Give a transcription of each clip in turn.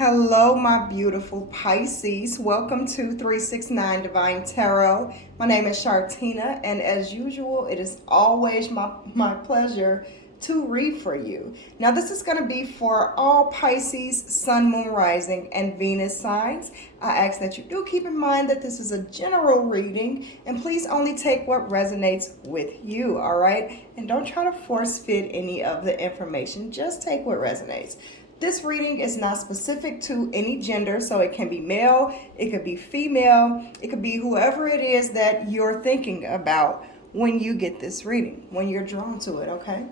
Hello, my beautiful Pisces. Welcome to 369 Divine Tarot. My name is Shartina, and as usual, it is always my pleasure to read for you. Now, this is going to be for all Pisces, Sun, Moon, Rising, and Venus signs. I ask that you do keep in mind that this is a general reading, and please only take what resonates with you, all right? And don't try to force fit any of the information. Just take what resonates. This reading is not specific to any gender, so it can be male, it could be female, it could be whoever it is that you're thinking about when you get this reading, when you're drawn to it, okay?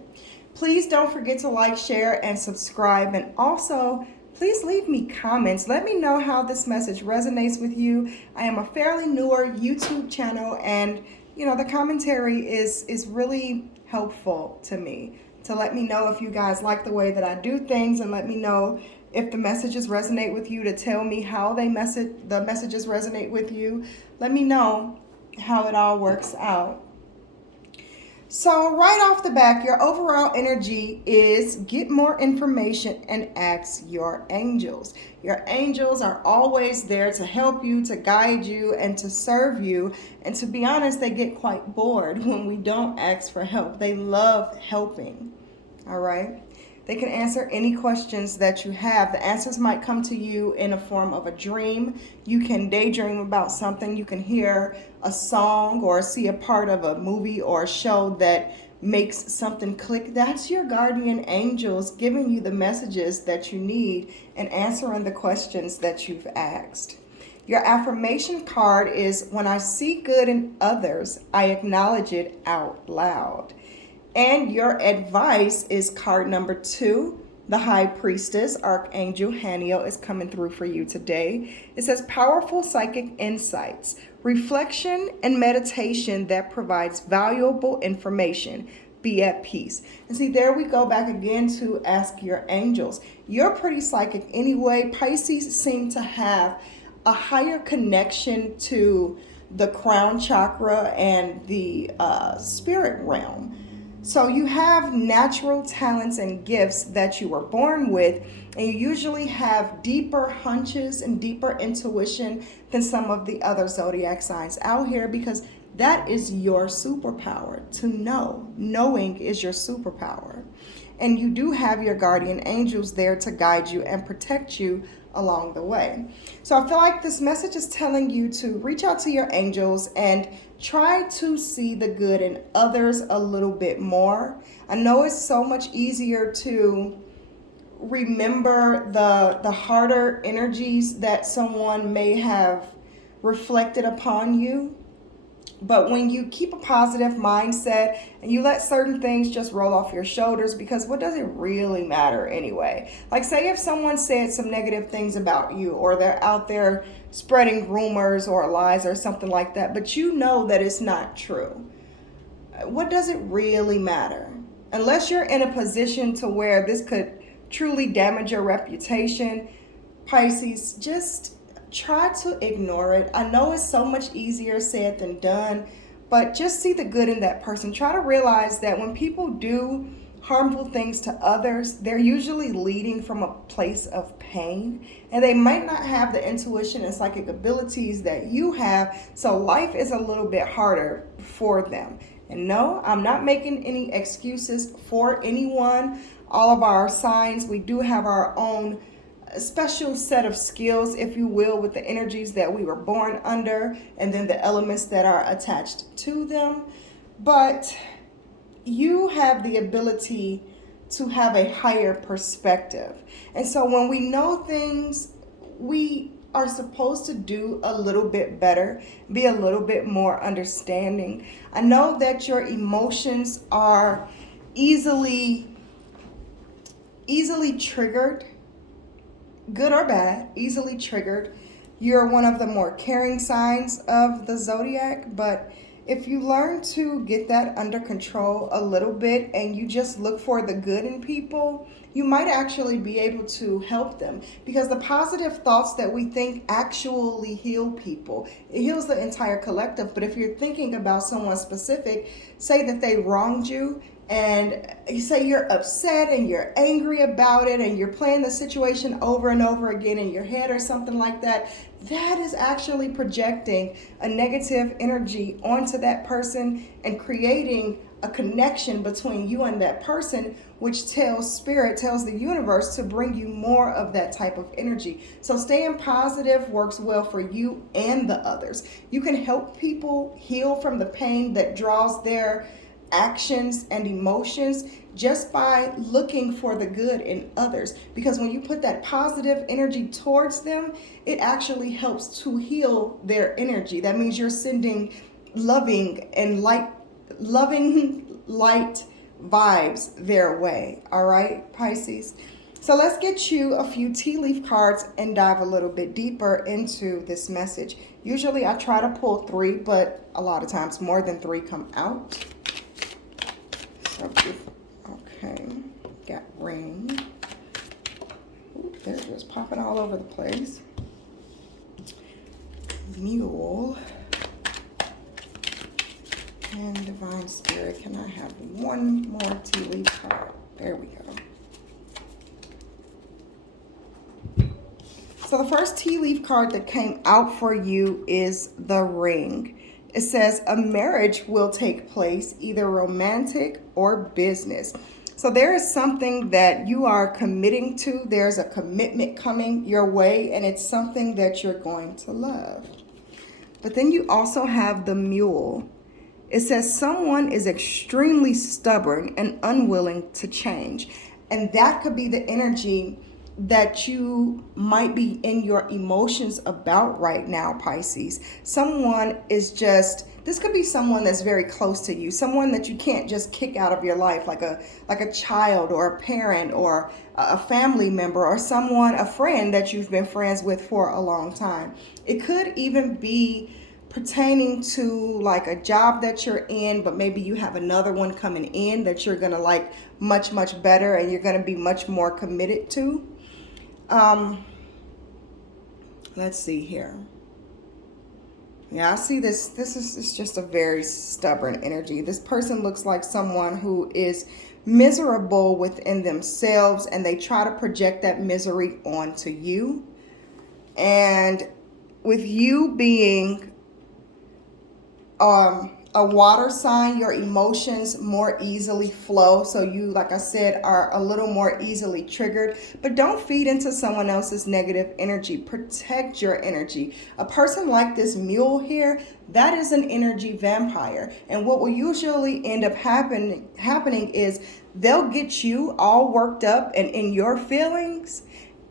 Please don't forget to like, share, and subscribe, and also please leave me comments. Let me know how this message resonates with you. I am a fairly newer YouTube channel, and the commentary is really helpful to me, to let me know if you guys like the way that I do things, and let me know if the messages resonate with you, to tell me how the messages resonate with you. Let me know how it all works out. So right off the back, your overall energy is get more information and ask your angels. Your angels are always there to help you, to guide you, and to serve you. And to be honest, they get quite bored when we don't ask for help. They love helping, all right? They can answer any questions that you have. The answers might come to you in a form of a dream. You can daydream about something. You can hear a song or see a part of a movie or a show that makes something click. That's your guardian angels giving you the messages that you need and answering the questions that you've asked. Your affirmation card is, when I see good in others, I acknowledge it out loud. And your advice is card number 2. The High Priestess, Archangel Haniel, is coming through for you today. It says, powerful psychic insights, reflection and meditation that provides valuable information. Be at peace. And see, there we go back again to ask your angels. You're pretty psychic anyway. Pisces seem to have a higher connection to the crown chakra and the spirit realm. So you have natural talents and gifts that you were born with, and you usually have deeper hunches and deeper intuition than some of the other zodiac signs out here, because that is your superpower. To know. Knowing is your superpower. And you do have your guardian angels there to guide you and protect you along the way. So I feel like this message is telling you to reach out to your angels and try to see the good in others a little bit more. I know it's so much easier to remember the harder energies that someone may have reflected upon you. But when you keep a positive mindset and you let certain things just roll off your shoulders, because what does it really matter anyway? Like, say if someone said some negative things about you, or they're out there spreading rumors or lies or something like that, but you know that it's not true. What does it really matter? Unless you're in a position to where this could truly damage your reputation, Pisces, just try to ignore it. I know it's so much easier said than done, but just see the good in that person. Try to realize that when people do harmful things to others, they're usually leading from a place of pain, and they might not have the intuition and psychic abilities that you have, so life is a little bit harder for them. And no, I'm not making any excuses for anyone. All of our signs, we do have our own special set of skills, if you will, with the energies that we were born under, and then the elements that are attached to them. But you have the ability to have a higher perspective. And so when we know things, we are supposed to do a little bit better, be a little bit more understanding. I know that your emotions are easily triggered, good or bad, easily triggered. You're one of the more caring signs of the zodiac, but if you learn to get that under control a little bit and you just look for the good in people, you might actually be able to help them, because the positive thoughts that we think actually heal people. It heals the entire collective. But if you're thinking about someone specific, say that they wronged you, and you say you're upset and you're angry about it and you're playing the situation over and over again in your head or something like that, that is actually projecting a negative energy onto that person and creating a connection between you and that person, which tells spirit, tells the universe to bring you more of that type of energy. So staying positive works well for you and the others. You can help people heal from the pain that draws their actions and emotions just by looking for the good in others, because when you put that positive energy towards them, it actually helps to heal their energy. That means you're sending loving light vibes their way. All right, Pisces. So let's get you a few tea leaf cards and dive a little bit deeper into this message. Usually I try to pull 3, but a lot of times more than 3 come out. Okay, got ring. Ooh, they're just popping all over the place. Mule. And Divine Spirit. Can I have one more tea leaf card? There we go. So the first tea leaf card that came out for you is the Ring. It says a marriage will take place, either romantic or business. So there is something that you are committing to. There's a commitment coming your way, and it's something that you're going to love. But then you also have the Mule. It says someone is extremely stubborn and unwilling to change. And that could be the energy that you might be in your emotions about right now, Pisces. Someone is this could be someone that's very close to you, someone that you can't just kick out of your life, like a child or a parent or a family member or a friend that you've been friends with for a long time. It could even be pertaining to like a job that you're in, but maybe you have another one coming in that you're gonna like much, much better and you're gonna be much more committed to. Let's see here. Yeah, I see this. This is just a very stubborn energy. This person looks like someone who is miserable within themselves, and they try to project that misery onto you. And with you being a water sign, your emotions more easily flow. So you, like I said, are a little more easily triggered. But don't feed into someone else's negative energy. Protect your energy. A person like this mule here, that is an energy vampire. And what will usually end up happening is they'll get you all worked up and in your feelings.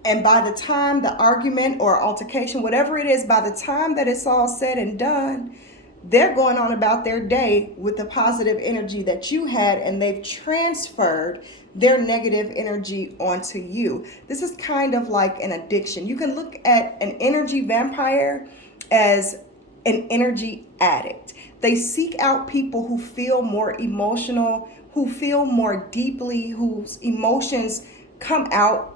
And by the time the argument or altercation, whatever it is, by the time that it's all said and done, they're going on about their day with the positive energy that you had, and they've transferred their negative energy onto you. This is kind of like an addiction. You can look at an energy vampire as an energy addict. They seek out people who feel more emotional, who feel more deeply, whose emotions come out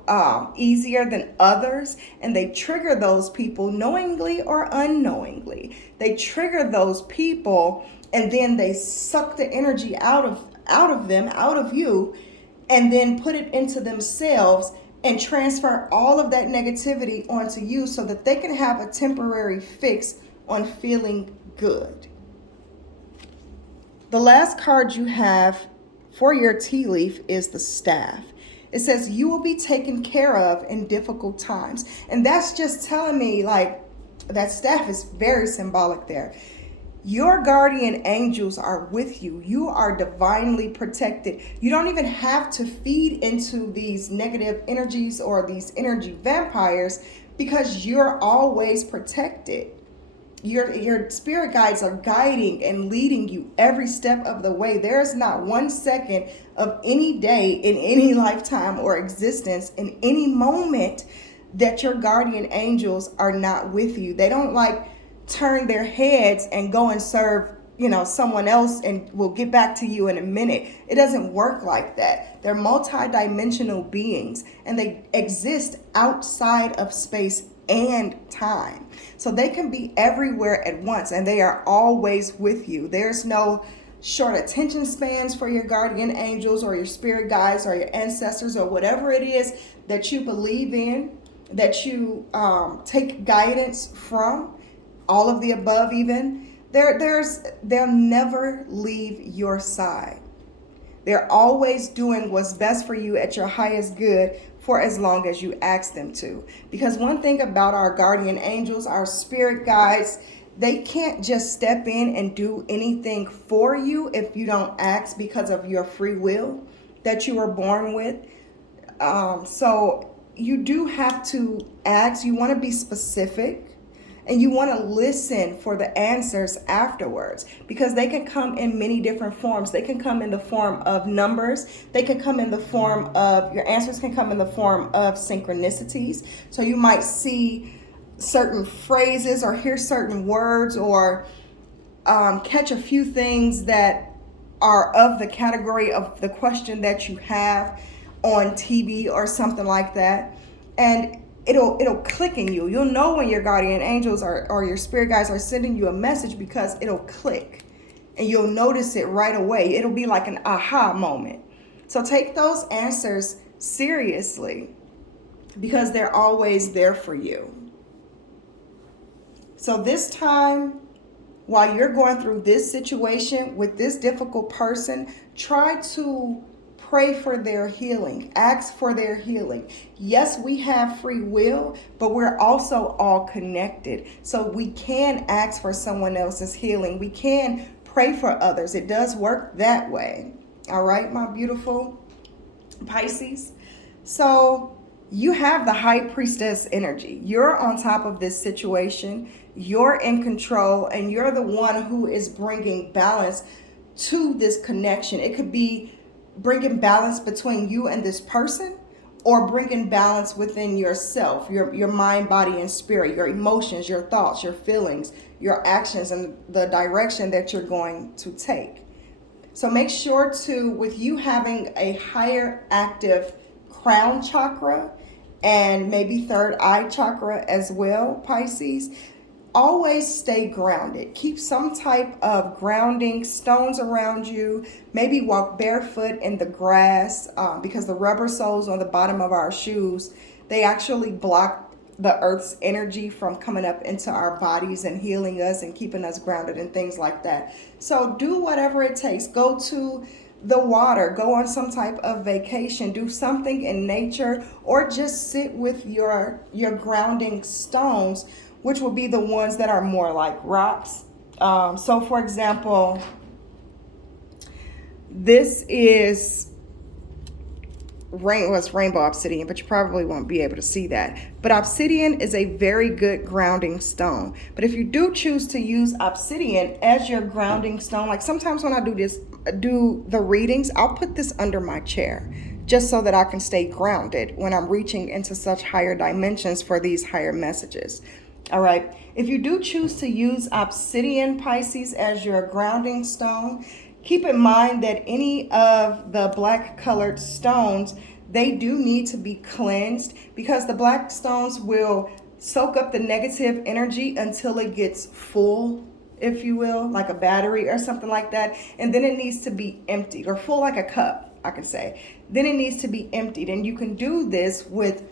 easier than others, and they trigger those people knowingly or unknowingly. They trigger those people, and then they suck the energy out of them, out of you, and then put it into themselves and transfer all of that negativity onto you so that they can have a temporary fix on feeling good. The last card you have for your tea leaf is the Staff. It says you will be taken care of in difficult times. And that's just telling me, like, that staff is very symbolic there. Your guardian angels are with you. You are divinely protected. You don't even have to feed into these negative energies or these energy vampires because you're always protected. Your spirit guides are guiding and leading you every step of the way. There's not 1 second of any day in any lifetime or existence in any moment that your guardian angels are not with you. They don't like turn their heads and go and serve, someone else and will get back to you in a minute. It doesn't work like that. They're multidimensional beings, and they exist outside of space and time. So they can be everywhere at once, and they are always with you. There's no short attention spans for your guardian angels or your spirit guides or your ancestors or whatever it is that you believe in, that you take guidance from, all of the above even, they'll never leave your side. They're always doing what's best for you at your highest good for as long as you ask them to. Because one thing about our guardian angels, our spirit guides, they can't just step in and do anything for you if you don't ask because of your free will that you were born with. So you do have to ask. You want to be specific. And you want to listen for the answers afterwards, because they can come in many different forms. They can come in the form of numbers. They can come in the form of, your answers can come in the form of synchronicities. So you might see certain phrases or hear certain words or catch a few things that are of the category of the question that you have on TV or something like that. And it'll click in you. You'll know when your guardian angels or your spirit guides are sending you a message, because it'll click and you'll notice it right away. It'll be like an aha moment. So take those answers seriously, because they're always there for you. So this time, while you're going through this situation with this difficult person, try to pray for their healing. Ask for their healing. Yes, we have free will, but we're also all connected. So we can ask for someone else's healing. We can pray for others. It does work that way. All right, my beautiful Pisces. So you have the high priestess energy. You're on top of this situation. You're in control, and you're the one who is bringing balance to this connection. It could be bringing balance between you and this person, or bringing balance within yourself, your mind, body, and spirit, your emotions, your thoughts, your feelings, your actions, and the direction that you're going to take. So make sure to, with you having a higher active crown chakra and maybe third eye chakra as well, Pisces, always stay grounded. Keep some type of grounding stones around you. Maybe walk barefoot in the grass, because the rubber soles on the bottom of our shoes, they actually block the earth's energy from coming up into our bodies and healing us and keeping us grounded and things like that. So do whatever it takes. Go to the water, go on some type of vacation, do something in nature, or just sit with your grounding stones, which will be the ones that are more like rocks. So for example, this is rainbow obsidian, but you probably won't be able to see that. But obsidian is a very good grounding stone. But if you do choose to use obsidian as your grounding stone, like sometimes when I do the readings, I'll put this under my chair just so that I can stay grounded when I'm reaching into such higher dimensions for these higher messages. All right, if you do choose to use obsidian, Pisces, as your grounding stone, keep in mind that any of the black colored stones, they do need to be cleansed, because the black stones will soak up the negative energy until it gets full, if you will, like a battery or something like that. And then it needs to be emptied, or full like a cup, I can say. Then it needs to be emptied. And you can do this with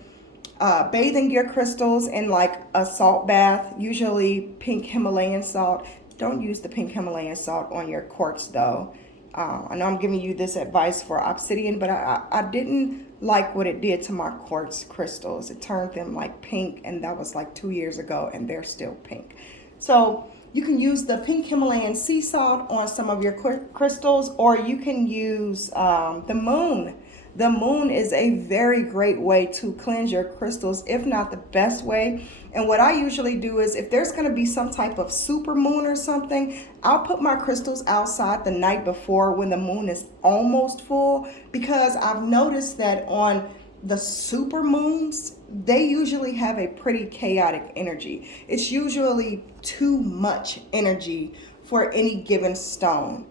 bathing your crystals in like a salt bath, usually pink Himalayan salt. Don't use the pink Himalayan salt on your quartz though. I know I'm giving you this advice for obsidian, but I didn't like what it did to my quartz crystals. It turned them like pink, and that was like 2 years ago, and they're still pink. So you can use the pink Himalayan sea salt on some of your crystals, or you can use the moon. The moon is a very great way to cleanse your crystals, if not the best way. And what I usually do is, if there's going to be some type of super moon or something, I'll put my crystals outside the night before when the moon is almost full, because I've noticed that on the super moons, they usually have a pretty chaotic energy. It's usually too much energy for any given stone.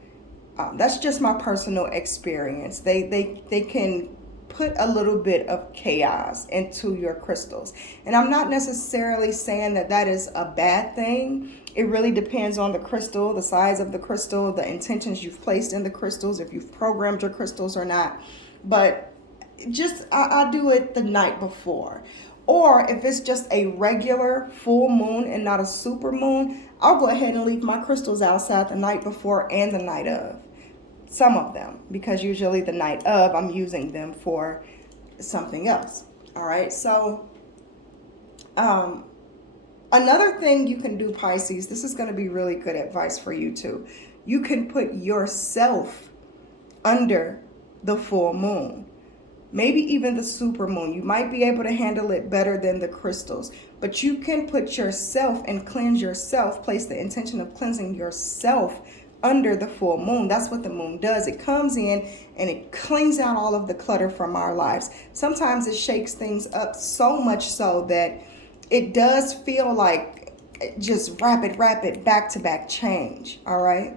That's just my personal experience. They can put a little bit of chaos into your crystals. And I'm not necessarily saying that that is a bad thing. It really depends on the crystal, the size of the crystal, the intentions you've placed in the crystals, if you've programmed your crystals or not. But I do it the night before. Or if it's just a regular full moon and not a super moon, I'll go ahead and leave my crystals outside the night before and the night of. Some of them, because usually the night of I'm using them for something else. All right, so another thing you can do, Pisces, this is going to be really good advice for you too. You can put yourself under the full moon. Maybe even the super moon. You might be able to handle it better than the crystals. But you can put yourself and cleanse yourself, place the intention of cleansing yourself under the full moon. That's what the moon does. It comes in and it cleans out all of the clutter from our lives. Sometimes it shakes things up so much so that it does feel like just rapid, back-to-back change. All right.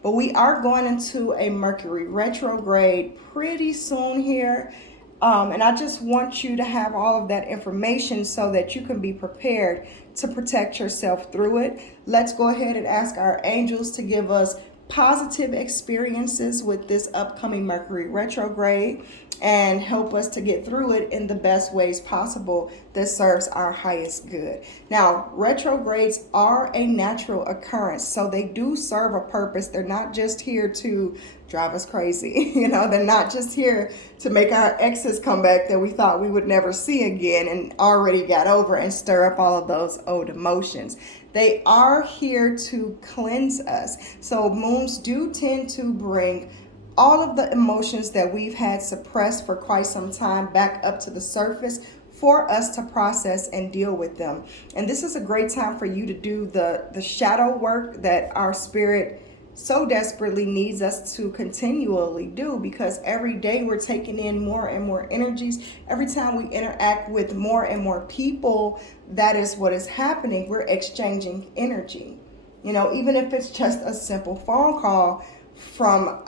But we are going into a Mercury retrograde pretty soon here. And I just want you to have all of that information so that you can be prepared to protect yourself through it. Let's go ahead and ask our angels to give us positive experiences with this upcoming Mercury retrograde and help us to get through it in the best ways possible that serves our highest good. Now, retrogrades are a natural occurrence, so they do serve a purpose. They're not just here to drive us crazy. They're not just here to make our exes come back that we thought we would never see again and already got over and stir up all of those old emotions. They are here to cleanse us. So moons do tend to bring all of the emotions that we've had suppressed for quite some time back up to the surface for us to process and deal with them. And this is a great time for you to do the shadow work that our spirit so desperately needs us to continually do, because every day we're taking in more and more energies. Every time we interact with more and more people, that is what is happening. We're exchanging energy. Even if it's just a simple phone call from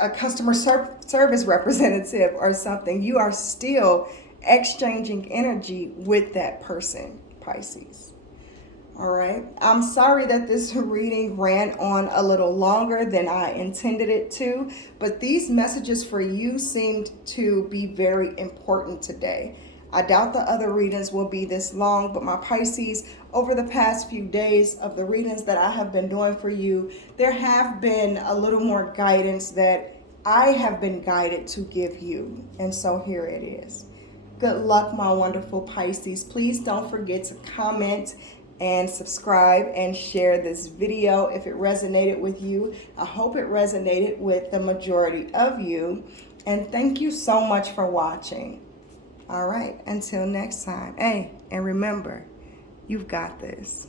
a customer service representative or something, you are still exchanging energy with that person, Pisces. All right. I'm sorry that this reading ran on a little longer than I intended it to, but these messages for you seemed to be very important today. I doubt the other readings will be this long, but my Pisces, over the past few days of the readings that I have been doing for you, there have been a little more guidance that I have been guided to give you. And so here it is. Good luck, my wonderful Pisces. Please don't forget to comment and subscribe and share this video if it resonated with you. I hope it resonated with the majority of you. And thank you so much for watching. All right, until next time. Hey, and remember, you've got this.